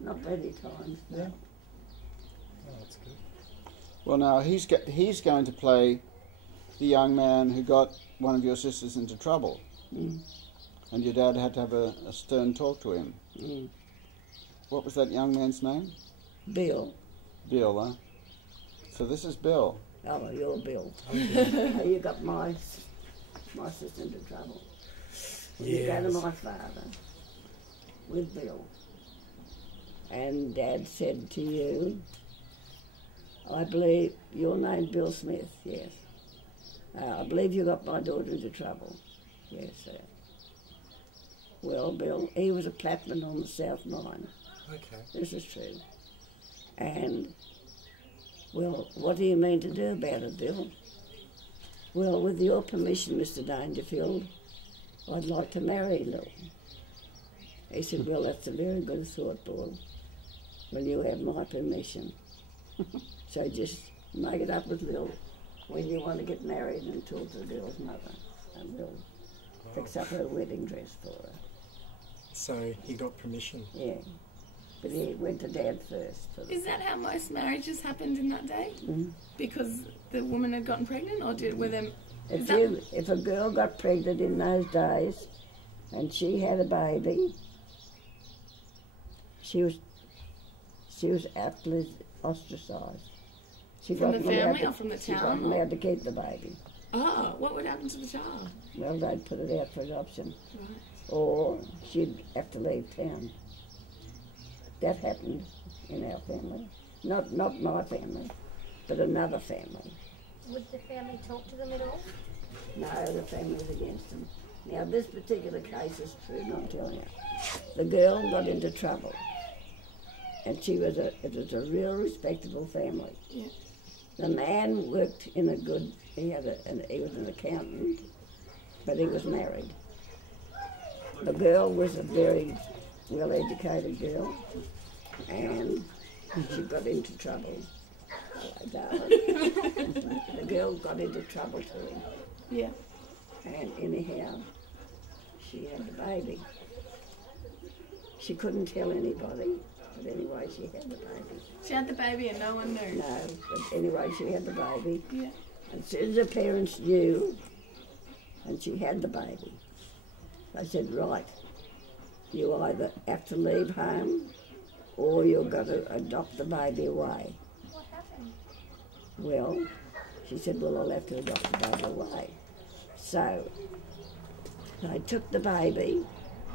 Not many times. No. Yeah. Oh, that's good. Well, now he's going to play the young man who got one of your sisters into trouble, and your dad had to have a stern talk to him. What was that young man's name? Bill. Bill, huh? So this is Bill. Oh, you're Bill. You got my sister into trouble. You go to my father with Bill. And Dad said to you, I believe your name's Bill Smith, yes. I believe you got my daughter into trouble. Yes, sir. Well, Bill, he was a clapman on the South Mine. Okay. This is true. And, well, what do you mean to do about it, Bill? Well, with your permission, Mr. Dangerfield, I'd like to marry Lil. He said, well, that's a very good thought, Bill. Will you have my permission? So just make it up with Lil when you want to get married and talk to the girl's mother, and we'll fix up her wedding dress for her. So he got permission? Yeah. But he went to Dad first. Is that how most marriages happened in that day? Mm. Because the woman had gotten pregnant, or were them? If a girl got pregnant in those days and she had a baby, she was aptly ostracised. From the family or from the town? She wasn't allowed to keep the baby. Oh, what would happen to the child? Well, they'd put it out for adoption. Right. Or she'd have to leave town. That happened in our family. Not my family, but another family. Would the family talk to them at all? No, the family's against them. Now, this particular case is true, and I'm telling you. The girl got into trouble, and it was a real respectable family. Yeah. The man worked in a good, he was an accountant, but he was married. The girl was a very well-educated girl, and she got into trouble. Hello, darling. The girl got into trouble too. Yeah. And anyhow, she had the baby. She couldn't tell anybody, but anyway, she had the baby. She had the baby and no one knew? No, but anyway, she had the baby. Yeah. And as soon as her parents knew, and she had the baby, they said, right, you either have to leave home or you've got to adopt the baby away. What happened? Well, she said, well, I'll have to adopt the baby away. So they took the baby,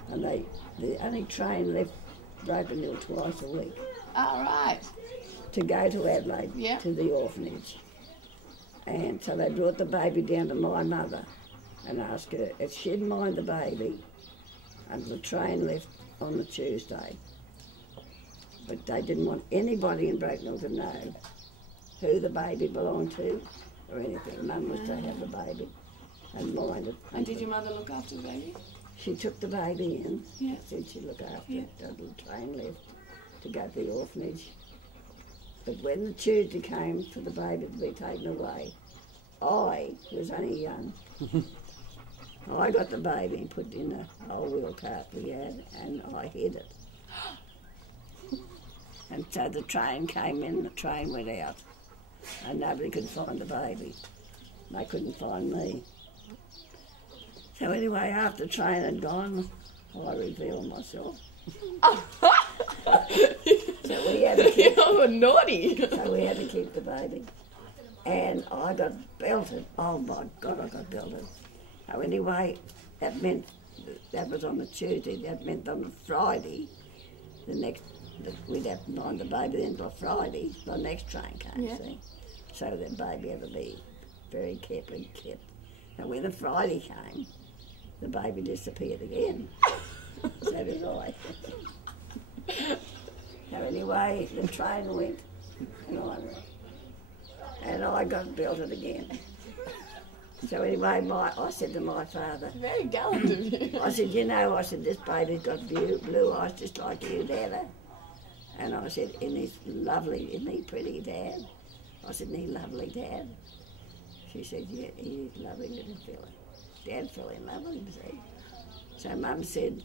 and the only train left Rubbo twice a week All right. to go to Adelaide, Yeah. to the orphanage. And so they brought the baby down to my mother and asked her if she'd mind the baby, and the train left on the Tuesday. But they didn't want anybody in Bracknell to know who the baby belonged to or anything. Mum was to have the baby and mind it. And did your mother look after the baby? She took the baby in, Yeah. said she'd look after Yeah. it. The little train left to go to the orphanage. But when the Tuesday came for the baby to be taken away, I was only young. I got the baby and put it in a old wheel cart we had, and I hid it. And so the train came in, the train went out, and nobody could find the baby. They couldn't find me. So anyway, after the train had gone, I revealed myself. So we had to keep, You're naughty. so we had to keep the baby. And I got belted. Oh my God, I got belted. So anyway, that meant, that was on a Tuesday, that meant on a Friday, we'd have to mind the baby then till Friday, the next train came, Yeah. see. So the baby had to be very carefully kept. And when the Friday came, the baby disappeared again. So did I. So anyway, the train went, and I got belted again. So anyway, I said to my father, Very gallant of you. I said, this baby's got blue eyes just like you, Dad. And I said, isn't he pretty, Dad? I said, isn't he lovely, Dad? She said, yeah, he's a lovely little fella. Dad fell in love with him, see. So Mum said,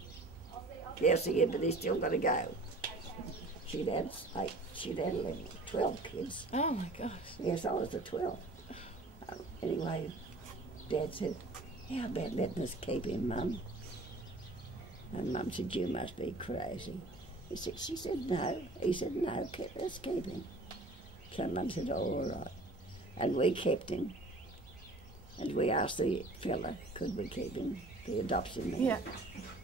yes, yeah, but he's still got to go. she'd had 11, 12 kids. Oh my gosh. Yes, I was the 12th. Anyway, Dad said, how about letting us keep him, Mum? And Mum said, you must be crazy. She said, no. He said, no, let's keep him. So Mum said, oh, all right. And we kept him. And we asked the fella, could we keep him, the adoption man. Yeah.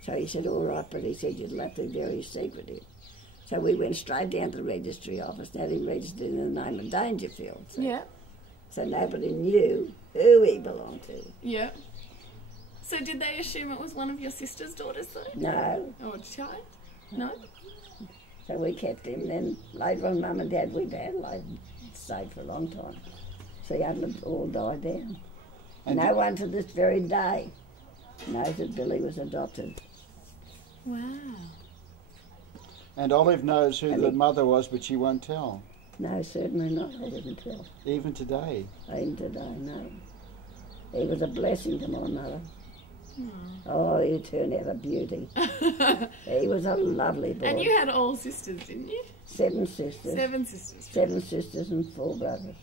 So he said, all right, but he said, you'd have to be very secretive. So we went straight down to the registry office and had him registered in the name of Dangerfield. So, Yeah. so nobody knew who he belonged to. Yeah. So did they assume it was one of your sister's daughters though? No. Or a child? No? So we kept him. Then later on, Mum and Dad, we'd stayed for a long time. So he hadn't all died down. And No one to this very day knows that Billy was adopted. Wow. And Olive knows who And the he- mother was, but she won't tell. No, certainly not. I didn't tell. Even today. Even today, no. He was a blessing to my mother. Oh, he turned out a beauty. He was a lovely boy. And you had all sisters, didn't you? 7 sisters. 7 sisters. 7 sisters and 4 brothers.